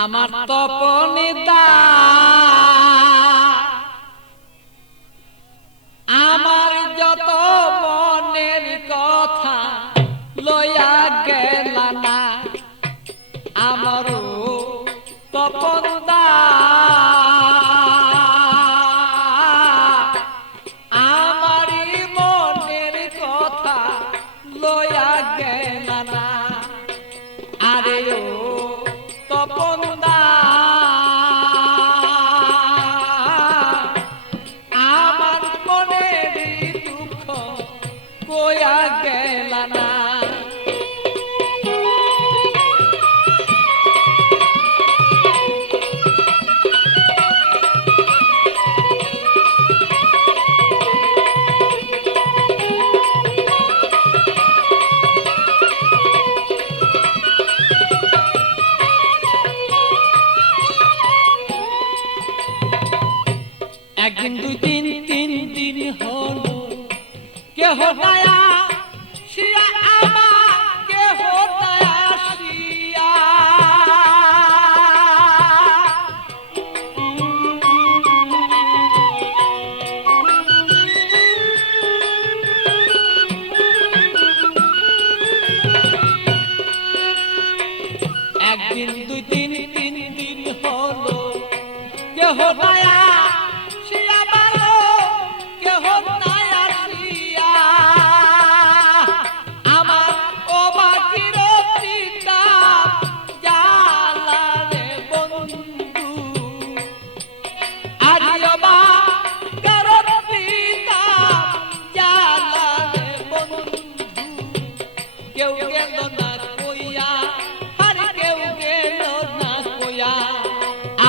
আমার তপনিতা আমার যত মনের কথা লইয়া গেল না আমারও তপনদা আমারই মনের কথা লইয়া গেল না আরে ও তপনদা আমার মনের দুঃখ কইয়া গেল না একদিন দুই দিন তিন দিন হলো কেহ দয়া শিয়া আমার কেহ দয়া শিয়া একদিন দুই দিন তিন দিন হলো কেহ দয়া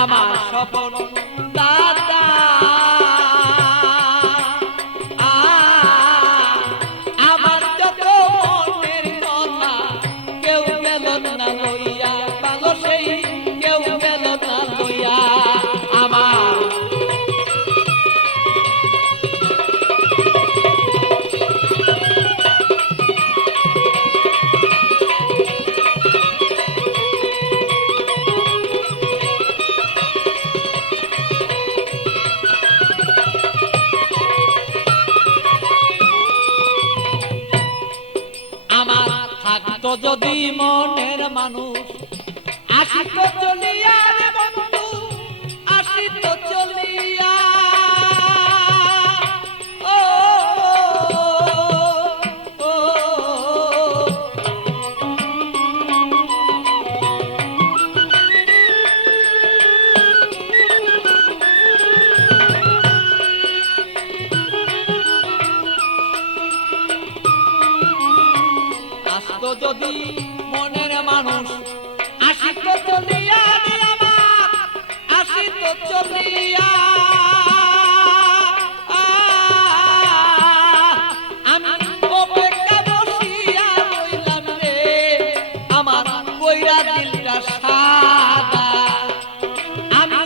আমার স্বপন দাদা আমার যত মনের কথা কেউ গেল না লইয়া ভালো সেই কেউ গেল না লইয়া আমার থাকতো যদি মনের মানুষ আসিত চলিয়া রে বন্ধু আসিত চলিয়া ও যদি মনের মানুষ আসিত চলিয়া আমার আসিত চলিয়া আমি অপেক্ষা বসিয়া রইলাম রে আমার কইরা দিলটা সাদা আমি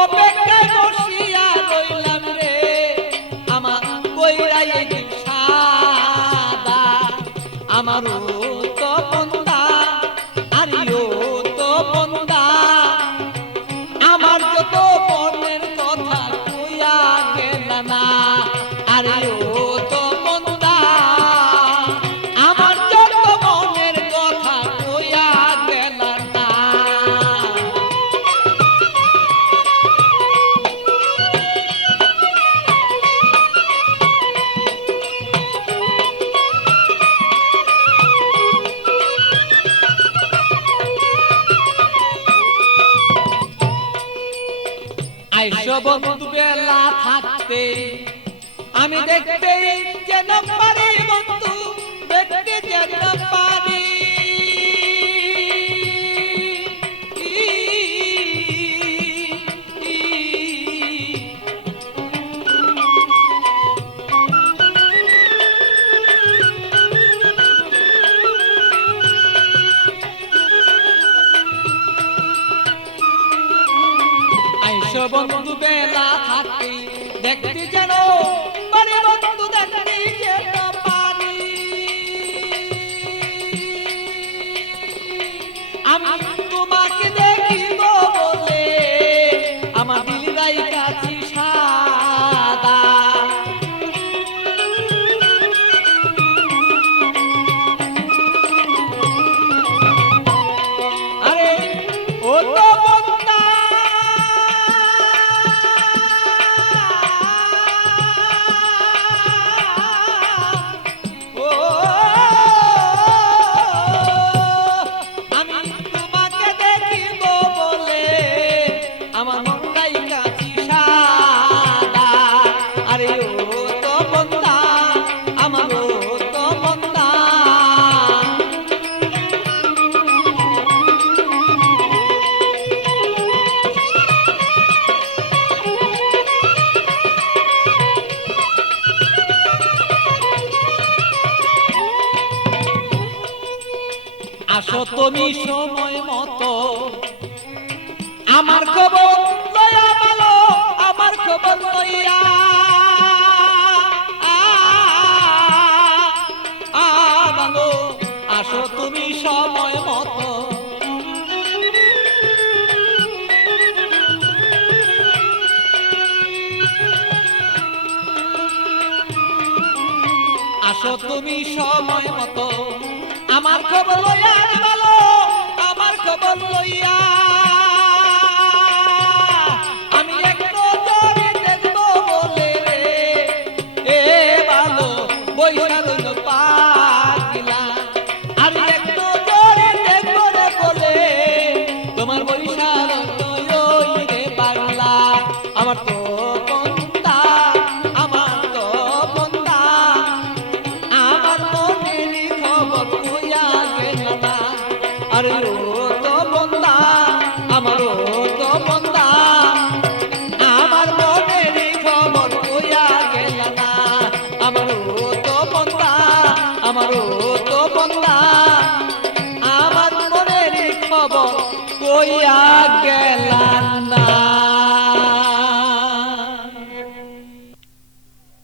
অপেক্ষায় বসিয়া রইলাম রে আমার কইরা এই দিল সাদা আমারও তপনদা আরিও তপনদা আমার যত মনের কথা কইয়া গেল না আরিও তপনদা আমার যত মনের কথা কইয়া গেল না আইসো বন্ধু বেলা থাকতে আমি দেখতে যেন পারি বন্ধু দেখতে যেন পারি আইসো বন্ধু বেলা থাকতে দেখতে যেন পারি বন্ধু দেখতে যেন পারি আমি তোমাকে দেখিব তুমি সময় মতো আমার খবর লইয়া ভালো আমার খবর লইয়া ভালো আসো তুমি সময় মতো আসো তুমি সময় মতো আমার খবর লইয়া ভালো আমার খবর লইয়া আমি এক নজরে দেখবো বলে এ ভালো বইসা রইল পাগলা আমি এক নজরে দেখবো রে বলে তোমার বইসা রইল রে পাগলা আমার তো বন্ধা আমার তো বন্ধা আমার মনের খবর কইয়া গেল না আরে ও তো বন্ধা আমার ও তো বন্ধা আমার মনের খবর কইয়া গেল না আমার ও তো বন্ধা আমার ও তো বন্ধা আমার মনের খবর কইয়া গেল না